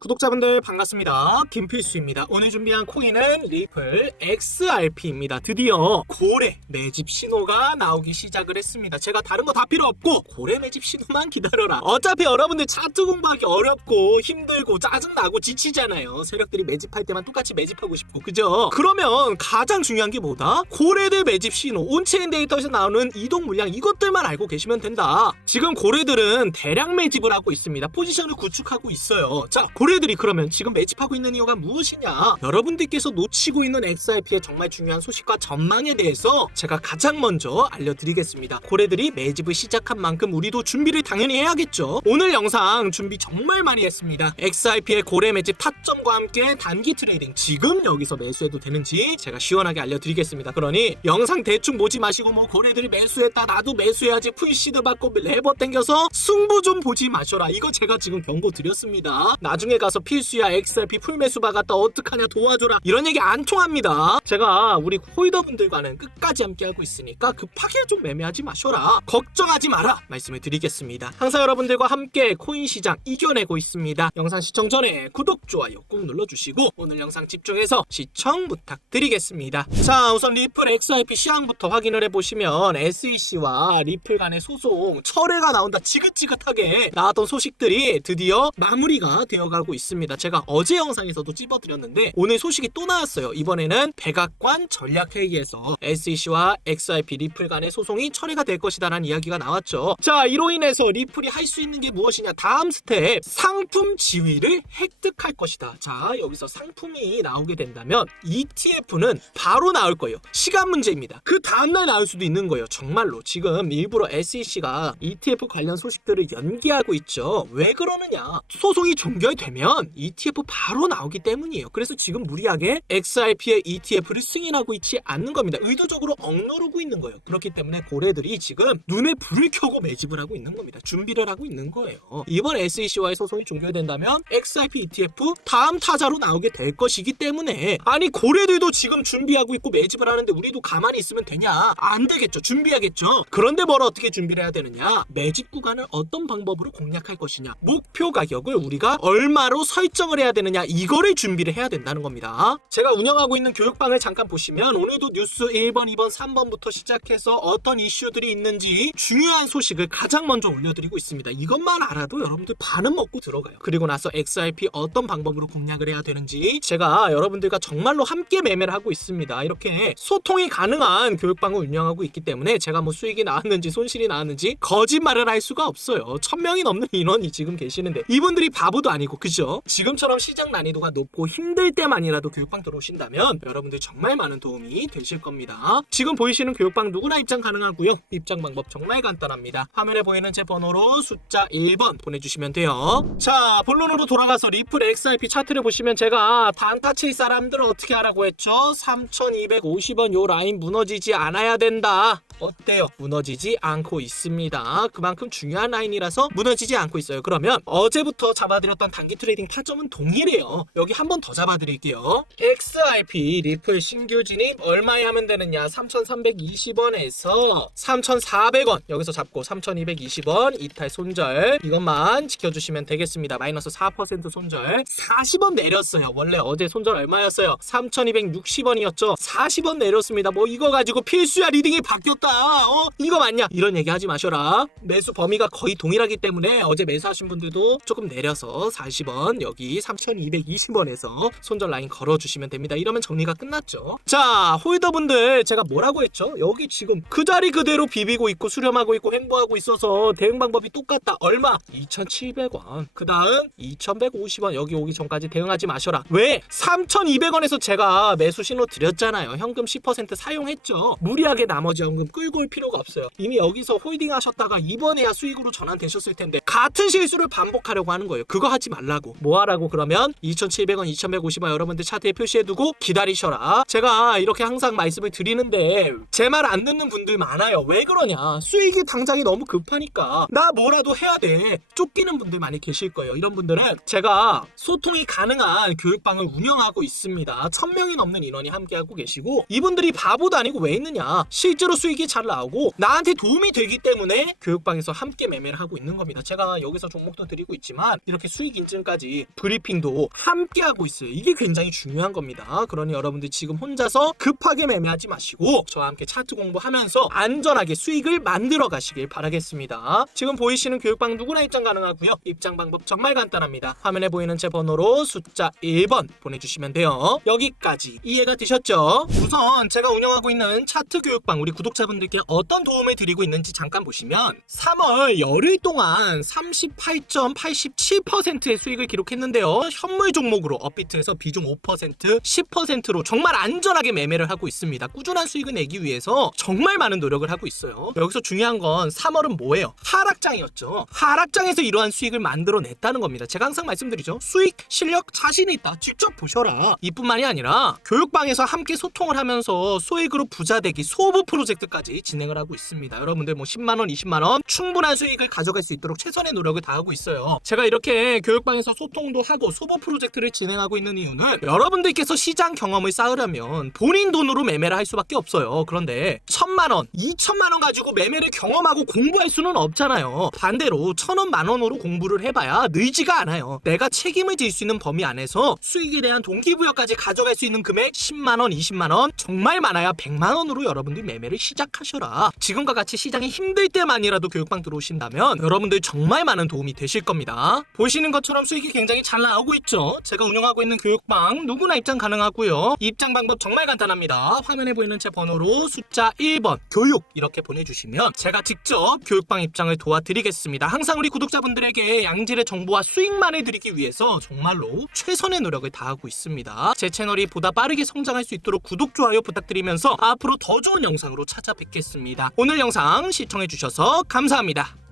구독자분들 반갑습니다. 김필수입니다. 오늘 준비한 코인은 리플 XRP입니다. 드디어 고래 매집 신호가 나오기 시작을 했습니다. 제가 다른 거 다 필요 없고 고래 매집 신호만 기다려라. 어차피 여러분들 차트 공부하기 어렵고 힘들고 짜증나고 지치잖아요. 세력들이 매집할 때만 똑같이 매집하고 싶고 그죠? 그러면 가장 중요한 게 뭐다? 고래들 매집 신호, 온체인 데이터에서 나오는 이동 물량 이것들만 알고 계시면 된다. 지금 고래들은 대량 매집을 하고 있습니다. 포지션을 구축하고 있어요. 자, 고래 들이 그러면 지금 매집하고 있는 이유가 무엇이냐? 여러분들께서 놓치고 있는 XRP의 정말 중요한 소식과 전망에 대해서 제가 가장 먼저 알려드리겠습니다. 고래들이 매집을 시작한 만큼 우리도 준비를 당연히 해야겠죠. 오늘 영상 준비 정말 많이 했습니다. XRP의 고래 매집 타점과 함께 단기 트레이딩 지금 여기서 매수해도 되는지 제가 시원하게 알려드리겠습니다. 그러니 영상 대충 보지 마시고 뭐 고래들이 매수했다 나도 매수해야지 풀시드 받고 레버 땡겨서 승부 좀 보지 마셔라. 이거 제가 지금 경고 드렸습니다. 나중에 가서 필수야 XRP 풀매수 박았다 어떡하냐 도와줘라 이런 얘기 안 통합니다. 제가 우리 호이더분들과는 끝까지 함께하고 있으니까 급하게 좀 매매하지 마셔라. 걱정하지 마라 말씀을 드리겠습니다. 항상 여러분들과 함께 코인 시장 이겨내고 있습니다. 영상 시청 전에 구독 좋아요 꾹 눌러주시고 오늘 영상 집중해서 시청 부탁드리겠습니다. 자 우선 리플 XRP 시황부터 확인을 해보시면 SEC와 리플 간의 소송 철회가 나온다 지긋지긋하게 나왔던 소식들이 드디어 마무리가 되어가고 있습니다. 제가 어제 영상에서도 찝어드렸는데 오늘 소식이 또 나왔어요. 이번에는 백악관 전략회의에서 SEC와 XRP 리플 간의 소송이 철회가 될 것이다라는 이야기가 나왔죠. 자 이로 인해서 리플이 할 수 있는 게 무엇이냐 다음 스텝 상품 지위를 획득할 것이다. 자 여기서 상품이 나오게 된다면 ETF는 바로 나올 거예요. 시간 문제입니다. 그 다음날 나올 수도 있는 거예요. 정말로 지금 일부러 SEC가 ETF 관련 소식들을 연기하고 있죠. 왜 그러느냐? 소송이 종결되면 ETF 바로 나오기 때문이에요. 그래서 지금 무리하게 XRP의 ETF를 승인하고 있지 않는 겁니다. 의도적으로 억누르고 있는 거예요. 그렇기 때문에 고래들이 지금 눈에 불을 켜고 매집을 하고 있는 겁니다. 준비를 하고 있는 거예요. 이번 SEC와의 소송이 종결된다면 XRP ETF 다음 타자로 나오게 될 것이기 때문에 아니 고래들도 지금 준비하고 있고 매집을 하는데 우리도 가만히 있으면 되냐? 안 되겠죠. 준비하겠죠. 그런데 뭘 어떻게 준비를 해야 되느냐? 매집 구간을 어떤 방법으로 공략할 것이냐? 목표 가격을 우리가 얼마 로 설정을 해야 되느냐? 이거를 준비를 해야 된다는 겁니다. 제가 운영하고 있는 교육방을 잠깐 보시면 오늘도 뉴스 1번, 2번, 3번부터 시작해서 어떤 이슈들이 있는지 중요한 소식을 가장 먼저 올려드리고 있습니다. 이것만 알아도 여러분들 반은 먹고 들어가요. 그리고 나서 XRP 어떤 방법으로 공략을 해야 되는지 제가 여러분들과 정말로 함께 매매를 하고 있습니다. 이렇게 소통이 가능한 교육방을 운영하고 있기 때문에 제가 뭐 수익이 나왔는지 손실이 나왔는지 거짓말을 할 수가 없어요. 천 명이 넘는 인원이 지금 계시는데 이분들이 바보도 아니고 그 죠? 지금처럼 시장 난이도가 높고 힘들 때만이라도 교육방 들어오신다면 여러분들 정말 많은 도움이 되실 겁니다. 지금 보이시는 교육방 누구나 입장 가능하고요. 입장 방법 정말 간단합니다. 화면에 보이는 제 번호로 숫자 1번 보내주시면 돼요. 자 본론으로 돌아가서 리플 XRP 차트를 보시면 제가 단타 칠 사람들 어떻게 하라고 했죠? 3250원 요 라인 무너지지 않아야 된다. 어때요? 무너지지 않고 있습니다. 그만큼 중요한 라인이라서 무너지지 않고 있어요. 그러면 어제부터 잡아드렸던 단기 트레이딩 타점은 동일해요. 여기 한 번 더 잡아드릴게요. XRP 리플 신규 진입 얼마에 하면 되느냐? 3,320원에서 3,400원 여기서 잡고 3,220원 이탈 손절 이것만 지켜주시면 되겠습니다. 마이너스 4% 손절 40원 내렸어요. 원래 어제 손절 얼마였어요? 3,260원이었죠. 40원 내렸습니다. 뭐 이거 가지고 필수야 리딩이 바뀌었다. 어? 이거 맞냐? 이런 얘기 하지 마셔라. 매수 범위가 거의 동일하기 때문에 어제 매수하신 분들도 조금 내려서 40원 여기 3,220원에서 손절 라인 걸어주시면 됩니다. 이러면 정리가 끝났죠. 자 홀더분들 제가 뭐라고 했죠? 여기 지금 그 자리 그대로 비비고 있고 수렴하고 있고 횡보하고 있어서 대응 방법이 똑같다. 얼마? 2,700원. 그 다음 2,150원 여기 오기 전까지 대응하지 마셔라. 왜? 3,200원에서 제가 매수 신호 드렸잖아요. 현금 10% 사용했죠. 무리하게 나머지 현금 끌고 올 필요가 없어요. 이미 여기서 홀딩 하셨다가 이번에야 수익으로 전환되셨을 텐데 같은 실수를 반복하려고 하는 거예요. 그거 하지 말라 고. 뭐 하라고 그러면 2,700원, 2,150원 여러분들 차트에 표시해두고 기다리셔라. 제가 이렇게 항상 말씀을 드리는데 제 말 안 듣는 분들 많아요. 왜 그러냐? 수익이 당장이 너무 급하니까 나 뭐라도 해야 돼. 쫓기는 분들 많이 계실 거예요. 이런 분들은 제가 소통이 가능한 교육방을 운영하고 있습니다. 천 명이 넘는 인원이 함께하고 계시고 이분들이 바보도 아니고 왜 있느냐? 실제로 수익이 잘 나오고 나한테 도움이 되기 때문에 교육방에서 함께 매매를 하고 있는 겁니다. 제가 여기서 종목도 드리고 있지만 이렇게 수익 인증 까지 교육방까지 브리핑도 함께 하고 있어요. 이게 굉장히 중요한 겁니다. 그러니 여러분들 지금 혼자서 급하게 매매하지 마시고 저와 함께 차트 공부하면서 안전하게 수익을 만들어 가시길 바라겠습니다. 지금 보이시는 교육방 누구나 입장 가능하고요. 입장 방법 정말 간단합니다. 화면에 보이는 제 번호로 숫자 1번 보내주시면 돼요. 여기까지 이해가 되셨죠? 우선 제가 운영하고 있는 차트 교육방 우리 구독자분들께 어떤 도움을 드리고 있는지 잠깐 보시면 3월 열흘 동안 38.87%의 수익을 기록했는데요. 현물 종목으로 업비트에서 비중 5%, 10%로 정말 안전하게 매매를 하고 있습니다. 꾸준한 수익을 내기 위해서 정말 많은 노력을 하고 있어요. 여기서 중요한 건 3월은 뭐예요? 하락장이었죠. 하락장에서 이러한 수익을 만들어냈다는 겁니다. 제가 항상 말씀드리죠. 수익, 실력, 자신이 있다. 직접 보셔라. 이뿐만이 아니라 교육방에서 함께 소통을 하면서 소액으로 부자되기 소부 프로젝트까지 진행을 하고 있습니다. 여러분들 뭐 10만 원, 20만 원 충분한 수익을 가져갈 수 있도록 최선의 노력을 다하고 있어요. 제가 이렇게 교육방에서 소통도 하고 소부 프로젝트를 진행하고 있는 이유는 여러분들께서 시장 경험을 쌓으려면 본인 돈으로 매매를 할 수밖에 없어요. 그런데 천만 원, 이천만 원 가지고 매매를 경험하고 공부할 수는 없잖아요. 반대로 천 원, 만 원으로 공부를 해봐야 늘지가 않아요. 내가 책임을 질 수 있는 범위 안에서 수익에 대한 동기부여까지 가져갈 수 있는 금액 10만 원, 20만 원, 정말 많아야 100만 원으로 여러분들 매매를 시작하셔라. 지금과 같이 시장이 힘들 때만이라도 교육방 들어오신다면 여러분들 정말 많은 도움이 되실 겁니다. 보시는 것처럼 수익 이 굉장히 잘 나오고 있죠. 제가 운영하고 있는 교육방 누구나 입장 가능하고요. 입장 방법 정말 간단합니다. 화면에 보이는 제 번호로 숫자 1번 교육 이렇게 보내주시면 제가 직접 교육방 입장을 도와드리겠습니다. 항상 우리 구독자분들에게 양질의 정보와 수익만을 드리기 위해서 정말로 최선의 노력을 다하고 있습니다. 제 채널이 보다 빠르게 성장할 수 있도록 구독, 좋아요 부탁드리면서 앞으로 더 좋은 영상으로 찾아뵙겠습니다. 오늘 영상 시청해주셔서 감사합니다.